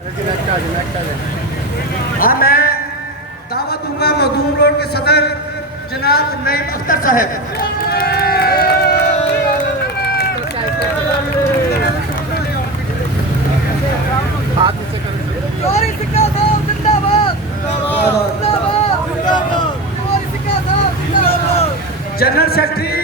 हाँ, मैं दावा दूंगा मखदूम रोड के सदर जनाब नईम अख्तर साहब। जनरल सेक्रेटरी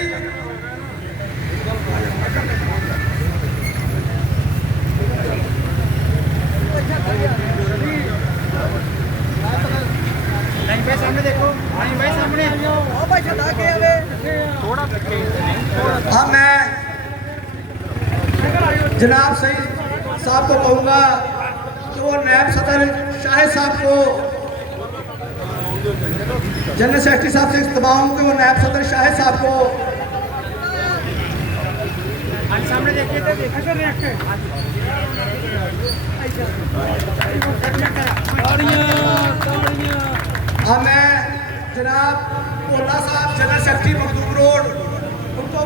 सामने देखो भाई, सामने थोड़ा। हाँ, मैं जनाब सईद साहब को कहूँगा कि वो नायब सदर शाहिद साहब को, जनरल सेक्रेटरी साहब से इस्तमाम हूँ कि वो नायब सदर शाहिद साहब को सामने देखिए तो देखा हाँ, मैं जनाब ओला साहब जनरल सेक्रेटरी मखदूम रोड, उनको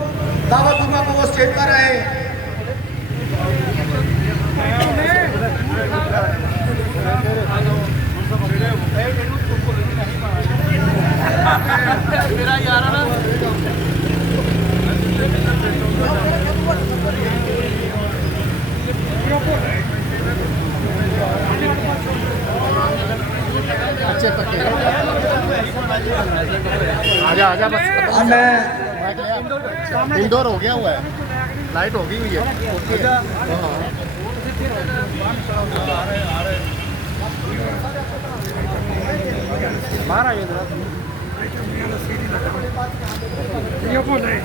दावत दूंगा कि वो स्टेज पर आए। आजा आजा बस। हाँ, मैं इंडोर हो गया हुआ है, लाइट हो गई हुई है। बाहर आइए जरा। ये कौन है?